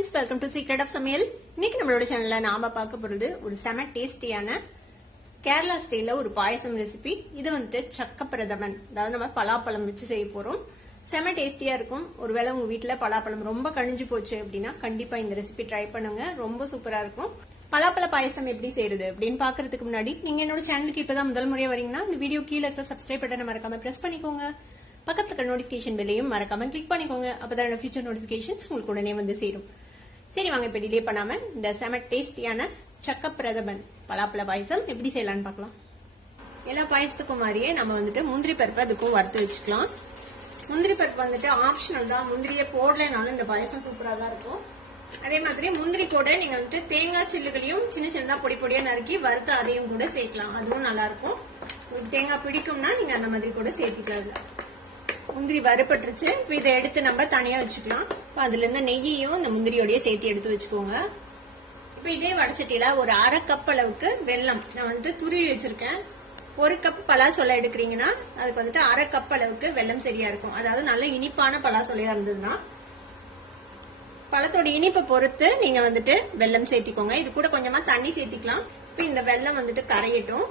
Friends, welcome to secret of சமையல். இன்னைக்கு நம்மளோட சேனல்ல நாம பார்க்க போறது ஒரு செம டேஸ்டியான கேரளா ஸ்டைல்ல ஒரு பாயசம் ரெசிபி. இது வந்துட்டு சக்க பிரதமன், அதாவது நம்ம பலாப்பழம் வச்சு செய்ய போறோம். செம டேஸ்டியா இருக்கும். ஒருவேளை உங்க வீட்டுல பலாப்பழம் ரொம்ப கணிஞ்சு போச்சு அப்படின்னா கண்டிப்பா இந்த ரெசிபி ட்ரை பண்ணுங்க, ரொம்ப சூப்பரா இருக்கும். பலாப்பழ பாயசம் எப்படி செய்யறது அப்படின்னு பாக்குறதுக்கு முன்னாடி நீங்க என்னோட சேனலுக்கு இப்பதான் முதல் முறையா வரீங்கன்னா இந்த வீடியோ கீழே இருக்கிற சப்ஸ்கிரைப் பட்டனை மறக்காம பிரஸ் பண்ணிக்கோங்க. பக்கத்துல இருக்க நோட்டிபிகேஷன் பெல்லையும் மறக்காம கிளிக் பண்ணிக்கோங்க. அப்பதான் ஃபியூச்சர் நோட்டிபிகேஷன்ஸ் உங்களுக்கு உடனே வந்து சேரும். சரி வாங்க, இப்ப டிலே பண்ணாம இந்த செம டேஸ்டியான சக்க பிரதமன் பலாப்பழ பாயசம் எப்படி செய்யலாம்னு பார்க்கலாம். எல்லா பாயசத்துக்கும் மாதிரியே நம்ம வந்துட்டு முந்திரி பருப்பு அதுக்கும் வறுத்து வச்சுக்கலாம். முந்திரி பருப்பு வந்துட்டு ஆப்ஷனல் தான், முந்திரியை போடலனாலும் இந்த பாயசம் சூப்பரா தான் இருக்கும். அதே மாதிரி முந்திரி கூட நீங்க வந்துட்டு தேங்காய் சில்லுகளையும் சின்ன சின்னதா பொடி பொடியா நறுக்கி வறுத்து அதையும் கூட சேர்க்கலாம், அதுவும் நல்லா இருக்கும். உங்களுக்கு தேங்காய் பிடிக்கும்னா நீங்க அந்த மாதிரி கூட சேர்த்துக்கலாம். முந்திரி வறுபட்டுருச்சு. இப்ப இதை எடுத்து நம்ம தனியா வச்சுக்கலாம். அதுல இருந்து நெய்யையும் இந்த முந்திரியோடய சேர்த்து எடுத்து வச்சுக்கோங்க. இப்ப இதே வடச்சட்டியில ஒரு அரை கப் அளவுக்கு வெல்லம் நான் வந்துட்டு துருவி வச்சிருக்கேன். ஒரு கப் பலாசொலை எடுக்கிறீங்கன்னா அதுக்கு வந்துட்டு அரை கப் அளவுக்கு வெல்லம் சரியா இருக்கும். அதாவது நல்ல இனிப்பான பலாசொலையா இருந்ததுன்னா பழத்தோட இனிப்பை பொறுத்து நீங்க வந்துட்டு வெல்லம் சேர்த்திக்கோங்க. இது கூட கொஞ்சமா தண்ணி சேர்த்திக்கலாம். இப்ப இந்த வெல்லம் வந்துட்டு கரையட்டும்.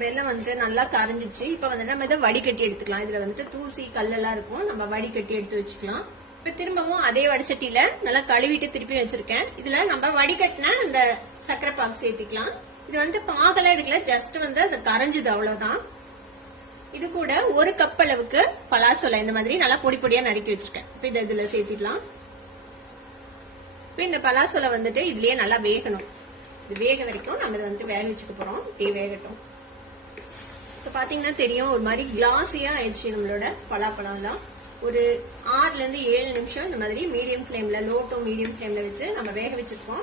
வெல்லம் வந்துட்டு நல்லா கரைஞ்சிச்சு. இப்ப வந்து நம்ம இதை வடிகட்டி எடுத்துக்கலாம். இதுல வந்துட்டு தூசி கல்லெல்லாம் இருக்கும், நம்ம வடிகட்டி எடுத்து வச்சுக்கலாம். இப்ப திரும்பவும் அதே வடச்சட்டியில நல்லா கழுவிட்டு திருப்பி வச்சிருக்கேன். இதுல நம்ம வடிகட்டின இந்த சர்க்கரை பாகு சேர்த்திக்கலாம். இது வந்துட்டு பாகெல்லாம் எடுக்கல, ஜஸ்ட் வந்து அது கரைஞ்சது, அவ்வளவுதான். இது கூட ஒரு கப் அளவுக்கு பலாசொலை இந்த மாதிரி நல்லா பொடி பொடியா நறுக்கி வச்சிருக்கேன். இப்ப இதை இதுல சேர்த்திடலாம். இப்ப இந்த பலாசொலை வந்துட்டு இதுலயே நல்லா வேகணும். இது வேக வரைக்கும் நம்ம இதை வந்துட்டு வேக வச்சுக்க போறோம். இப்படியே வேகட்டும். இப்ப பாத்தீங்கன்னா தெரியும், ஒரு மாதிரி கிளாஸியா ஆயிடுச்சு நம்மளோட பலாப்பழம் தான். ஒரு 6ல இருந்து 7 நிமிஷம் இந்த மாதிரி மீடியம் ஃபிளேம்ல, லோ டு மீடியம் ஃபிளேம்ல வச்சு நம்ம வேக வச்சிருக்கோம்.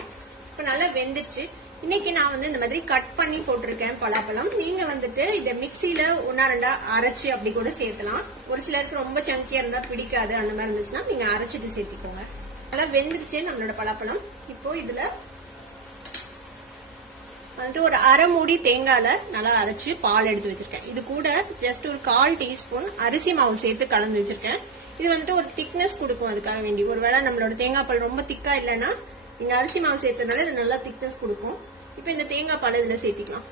இப்ப நல்லா வெந்துருச்சு. இன்னைக்கு நான் வந்து இந்த மாதிரி கட் பண்ணி போட்டிருக்கேன் பலாப்பழம். நீங்க வந்துட்டு இதை மிக்சியில 1-2 அரைச்சு அப்படி கூட சேர்த்தலாம். ஒரு சிலருக்கு ரொம்ப சங்கியா இருந்தா பிடிக்காது, அந்த மாதிரி இருந்துச்சுன்னா நீங்க அரைச்சிட்டு சேர்த்திக்கோங்க. நல்லா வெந்துருச்சு நம்மளோட பலாப்பழம். இப்போ இதுல வந்துட்டு ஒரு அரை மூடி தேங்காயில நல்லா அரைச்சு பால் எடுத்து வச்சிருக்கேன். இது கூட ஜஸ்ட் ஒரு 1/4 டீஸ்பூன் அரிசி மாவு சேர்த்து கலந்து வச்சிருக்கேன். இது வந்துட்டு ஒரு திக்னஸ் கொடுக்கும். அதுக்காக வேண்டி ஒருவேளை நம்மளோட தேங்காய் பால் ரொம்ப திக்கா இல்லைன்னா நீங்க அரிசி மாவு சேர்த்ததுனால இது நல்லா திக்னஸ் கொடுக்கும். இப்ப இந்த தேங்காய் பால் இதுல சேர்த்திக்கலாம்.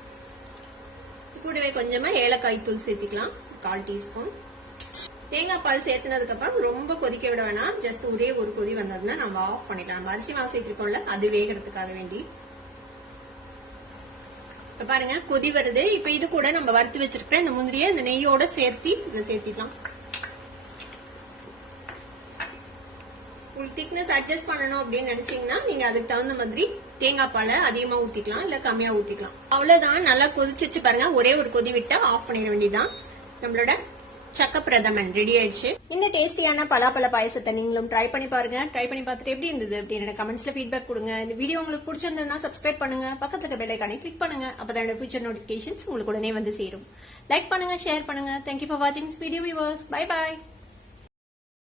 கூடவே கொஞ்சமா ஏலக்காய் தூள் சேர்த்திக்கலாம், 1/4 டீஸ்பூன். தேங்காய் பால் சேர்த்துனதுக்கு அப்புறம் ரொம்ப கொதிக்க விட வேணாம், ஜஸ்ட் ஒரே ஒரு கொதி வந்ததுன்னா நம்ம ஆஃப் பண்ணிடலாம். நம்ம அரிசி மாவு சேர்த்திருக்கோம்ல, அது வேகிறதுக்காக வேண்டி. பாருங்க கொதி வருது. இப்ப இது கூட நம்ம வறுத்து வச்சிருக்கிற இந்த முந்திரியை இந்த நெய்யோட சேர்த்து இதை சேர்த்திக்கலாம். உங்களுக்கு திக்னஸ் அட்ஜஸ்ட் பண்ணணும் அப்படின்னு நினைச்சீங்கன்னா நீங்க அதுக்கு தகுந்த மாதிரி தேங்காய் பாலை அதிகமா ஊத்திக்கலாம், இல்ல கம்மியா ஊத்திக்கலாம். அவ்வளவுதான். நல்லா கொதிச்சிச்சு பாருங்க. ஒரே ஒரு கொதி விட்டா ஆஃப் பண்ணிட வேண்டியதுதான். நம்மளோட சக்க பிரதமன் ரெடி ஆயிடுச்சு. இந்த டேஸ்டியான பலாப்பழ பாயசத்தை நீங்களும் ட்ரை பண்ணி பாருங்க. ட்ரை பண்ணி பார்த்துட்டு எப்படி இருந்தது அப்படின்னு கமெண்ட்ஸ்ல ஃபீட்பேக் கொடுங்க. இந்த வீடியோ உங்களுக்கு பிடிச்சிருந்ததுன்னா சப்ஸ்கிரைப் பண்ணுங்க, பக்கத்துல இருக்க பெல் ஐகானை கிளிக் பண்ணுங்க. அப்பதான் ஃபியூச்சர் நோட்டிபிகேஷன்ஸ் உங்களுக்கு உடனே வந்து சேரும். லைக் பண்ணுங்க, ஷேர் பண்ணுங்க. தேங்க்யூ ஃபார் வாட்சிங் this video viewers. Bye bye.